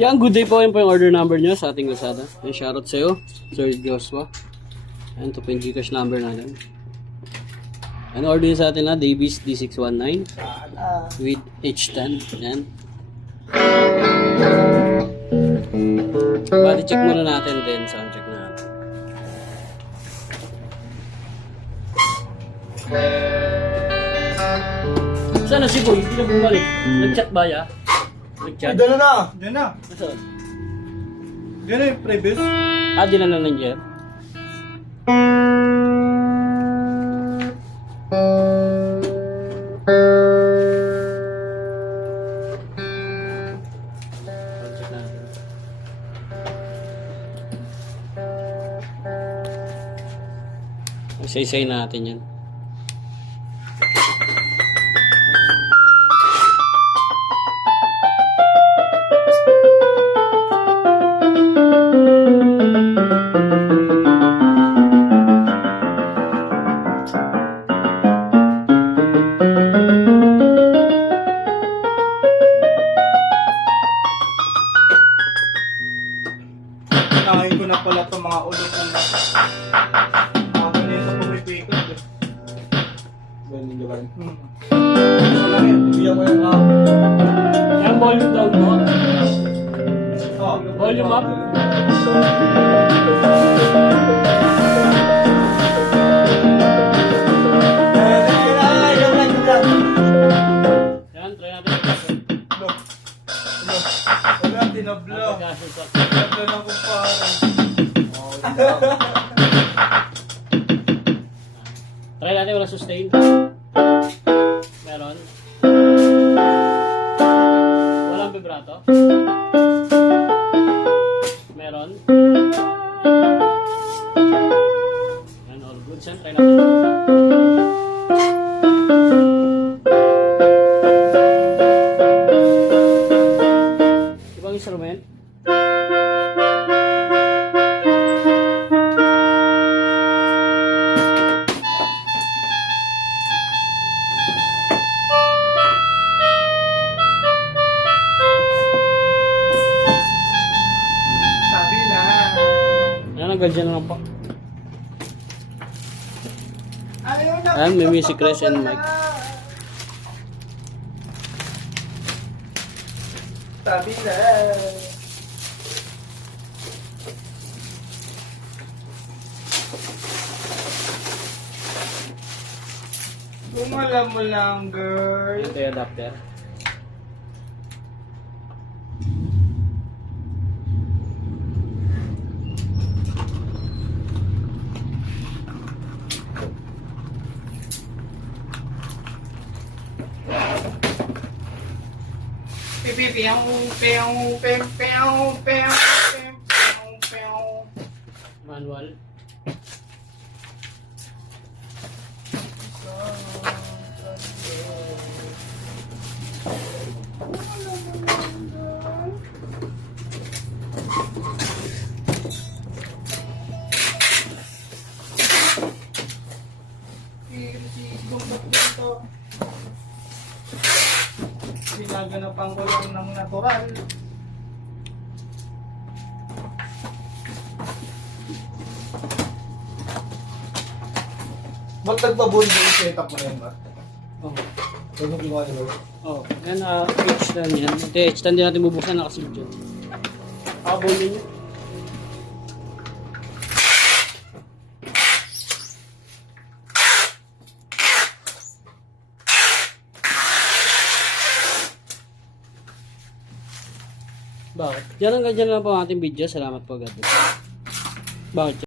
Yan, good day po. Yan po yung order number nyo sa ating Lazada. Yan, shoutout sa'yo, Sir Joshua. Yan, ito po yung Gcash number natin. Yan, order nyo sa atin na Davies D619 with H10. Yan. Body check muna natin din. Sound check natin. Sana si Boy? Hindi na bumalik. Nag-chat ba ya? Nag-chat? Dala na! Dala na! Saan? Dala yung previous. Ah, di na nandiyan. Isa-isay natin yan. Nakain ko na pala itong mga ulot ng nasa. Ganyan sa pumipikot eh. Ganyan diba? Isa lang yun. Bigyan ko yung Yan, volume down mo. Oh, Volume up. Yan, try natin. Wala, tinablo. Pagkasunod. Tinablo ng kumpara. Try natin wala sustain. Meron. Walang vibrato. Meron. Yan, all good. Sen, try natin. Ibang instrument. Sabi na. Yan, nagandyan na lang po. Ayaw na. Ayan, may music rest and mic. Sabi na. Bumala mo lang, girl. Ito yung adapter. Manual. Ginaganapan ko lang ng natural. Ba't nagpabundo yung setup mo yan, ba? Oh. Ano ginawa nila? Oh, yan H10 yan. Ito H10 din natin bubuksan, nakasilip dyan. Habol din yun. Bakit? Yan ang ganyan lang po ang ating video. Salamat po agad. Bakit?